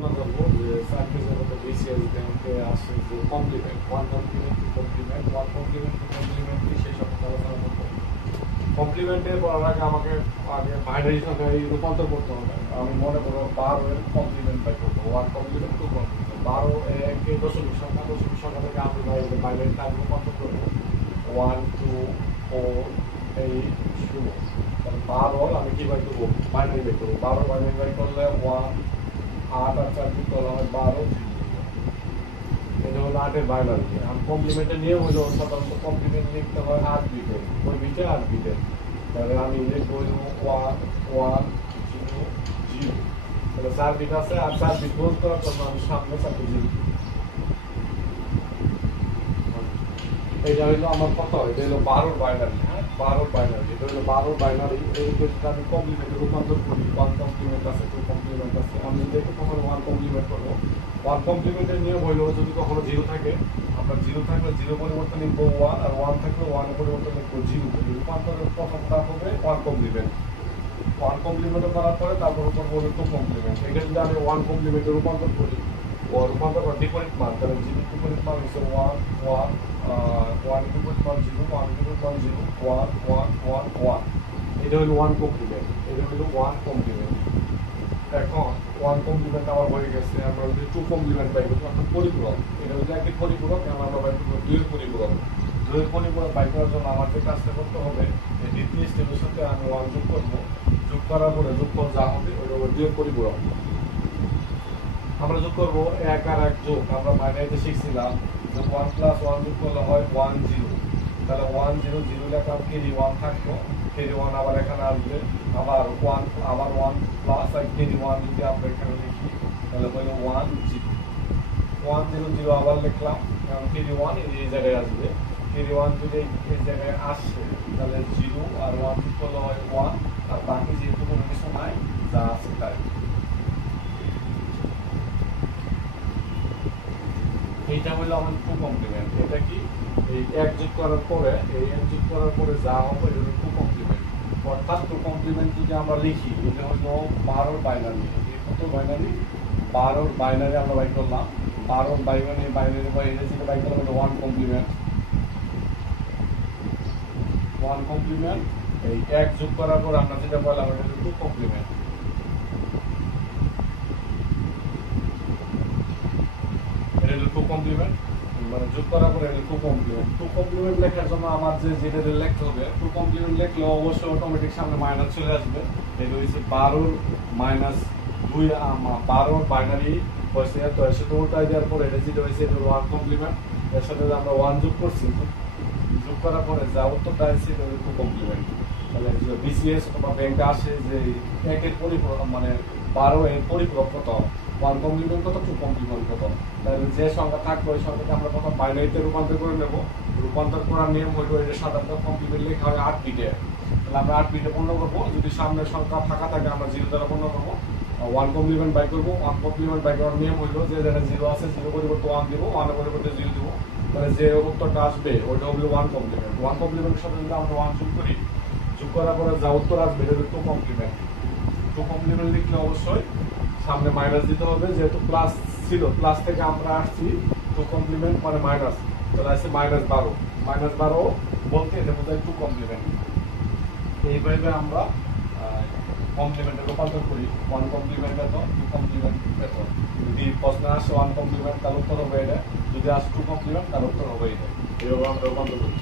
করবো যে সার্ভিসের মধ্যে বিসিএস ব্যাংকে আসে যে complement one complement two complement one complement two complement কি সেই সম্পর্কে আলোচনা করবো। কমপ্লিমেন্টের পড়ার আগে আমাকে বাইনারি সংখ্যায় রূপান্তর করতে হবে। আমি মনে করবো 12 এর কমপ্লিমেন্ট বাই করবো ওয়ান কমপ্লিমেন্ট টু কমপ্লিমেন্ট 12 এক দশমিক সংখ্যা থেকে আমি বাইনারি টাইপ রূপান্তর করবো 1 2 4 8 0। তাহলে 12 আমি কি বাই করবো বাইনারি বাই করবো 12 বাইনারি বাই করলে 1 8 আর 4 যোগ করলে হয় 12 এটা হলো 8-এর বাইনারি। আর কমপ্লিমেন্টের নিয়ম হলো সাধারণত কমপ্লিমেন্ট লিখতে হয় 8 বিটের, ওই বিটে 8 বিটের। তাহলে আমি লিখবো 1 1 0 0। তাহলে 4 বিট আছে আর 4 বিট গুণ করার জন্য আমি সামনে 4টি 0। এটা হলো আমার কত, এটা হলো 12 বাইনারি। হ্যাঁ 12 বাইনারি, এটা হলো 12 বাইনারি। এই যদি আমি কমপ্লিমেন্টে রূপান্তর করি 1 কমপ্লিমেন্ট আছে 2 কমপ্লিমেন্ট আছে, আমি দেখো কখনো 1 কমপ্লিমেন্ট করবো। 1 কমপ্লিমেন্টের নিয়ম হইলো যদি কখনো 0 থাকে আমরা 0 থাকলে 0 পরিবর্তন লিখবো 1, আর 1 থাকলে 1 এর পরিবর্তন লিখবো 0। রূপান্তরের প্রথমটা হবে 1 কমপ্লিমেন্ট। 1 কমপ্লিমেন্ট করার পরে তারপর উপর বলবো 2 কমপ্লিমেন্ট। এটা যদি আমি 1 কমপ্লিমেন্টে রূপান্তর করি ও রূপান্তর করার বিপরীত মান, তাহলে 0 বিপরীত মান হচ্ছে 1 1 1 বিপরীত মান 0 1 বিপরীত মান 0 1 1 1 1। এটা হলো 1 কমপ্লিমেন্ট, এটা হলো 1 কমপ্লিমেন্ট। এখন 1 কমপ্লিমেন্ট আমার হয়ে গেছে, আমরা যদি 2 কমপ্লিমেন্ট পাই করবো অর্থাৎ পরিপূরক। এটা যদি একটি পরিপূরক আমরা পাই করবো 2 এর পরিপূরক। 2 এর পরিপূরক পাই করার জন্য আমার যে কাজটা করতে হবে এই দ্বিতীয় স্টেপের সাথে আমি 1 যোগ করবো, যোগ করার পরে যোগফল যা হবে ওটা হবে 2 এর পরিপূরক। আমরা যোগ করবো 1 আর 1 যোগ, আমরা বাইনারিতে শিখছিলাম যে 1 প্লাস 1 যোগ করলে হয় 1 0। তাহলে 1 0 0 লেখা কেরি 1 থাকলো, কেরি 1 আবার এখানে আসবে, আবার 1 আবার 1 প্লাস আর কেরি 1 যদি আমরা এখানে লিখি তাহলে হলো 1 0 1 0 0 আবার লিখলাম, কারণ কেরি 1 এই জায়গায় আসবে। কেরি 1 যদি এই জায়গায় আসে তাহলে 0 আর 1 যোগ করলে হয় 1, আর বাকি যেহেতু কোনো কিছু নাই যা আছে তাই। এইটা হলো আমার 2 কমপ্লিমেন্ট। এটা কি এই 1 যোগ করার পরে এই 1 যোগ করার পরে যা হবে এটা হলো 2 কমপ্লিমেন্ট। অর্থাৎ 2 কমপ্লিমেন্ট যদি আমরা লিখি এটা হলো 12 বাইনারি। এই কত বাইনারি? 12 বাইনারি আমরা বাই করলাম। 12 বাইনারি বা এটা যেটা বাই করলাম এটা 1 কমপ্লিমেন্ট। 1 কমপ্লিমেন্ট এই 1 যোগ করার পর আমরা যেটা বললাম এটা হলো 2 কমপ্লিমেন্ট। এটা হলো 2 কমপ্লিমেন্ট, মানে যোগ করার পরে 2 কমপ্লিমেন্ট। 2 কমপ্লিমেন্ট লেখার জন্য আমার যেটা লিখতে হবে 2 কমপ্লিমেন্ট লিখলে অবশ্যই অটোমেটিক সামনে মাইনাস চলে আসবে। এটা হচ্ছে 12 মাইনাস 2 12 বাইনারি হয়েছে, তো এর সাথে উল্টাই দেওয়ার পরে এটা যেটা হয়েছে এটা 1 কমপ্লিমেন্ট। এর সাথে আমরা 1 যোগ করছি, যোগ করার পরে যা উত্তরটা আসছে এটা 2 কমপ্লিমেন্ট। তাহলে বিসিএস অথবা ব্যাংকে আসে যে একের পরিপূরক মানে 12 এর পরিপূরক কত, 1 কমপ্লিমেন্ট কত 2 কমপ্লিমেন্ট কত। তাহলে যে সংখ্যা থাকবে ওই সংখ্যাকে আমরা প্রথম বাইনারিতে রূপান্তর করে নেব। রূপান্তর করার নিয়ম হলো এটা সাধারণত কমপ্লিমেন্ট লেখা হবে 8 বিটে। তাহলে আমরা 8 বিটে পূর্ণ করবো, যদি সামনের সংখ্যা ফাঁকা থাকে আমরা 0 দ্বারা পূর্ণ করবো। 1 কমপ্লিমেন্ট বাই করবো। 1 কমপ্লিমেন্ট বাই করার নিয়ম হলো যে যেটা 0 আছে 0 পরিবর্তে 1 দিব, 1 এর পরিবর্তে 0 দিব। তাহলে যে উত্তরটা আসবে ওইটা হলো 1 কমপ্লিমেন্ট। 1 কমপ্লিমেন্টের সাথে যদি আমরা 1 যোগ করি, যোগ করার পরে যা উত্তর আসবে এটা হলো 2 কমপ্লিমেন্ট। 2 কমপ্লিমেন্ট লিখলে অবশ্যই সামনে মাইনাস দিতে হবে, যেহেতু প্লাস ছিল প্লাস থেকে আমরা আসছি 2 কমপ্লিমেন্ট মানে মাইনাস, তাহলে আছে -12। -12 বলতে এটা বোঝায় 2 কমপ্লিমেন্ট। এইভাবে আমরা কমপ্লিমেন্টে রূপান্তর করি। 1 কমপ্লিমেন্ট এত, 2 কমপ্লিমেন্ট এত। যদি প্রশ্ন আসে 1 কমপ্লিমেন্ট তার উত্তর হবে এটা, যদি আসে 2 কমপ্লিমেন্ট তার উত্তর হবে এটা। এইভাবে আমরা রূপান্তর করি।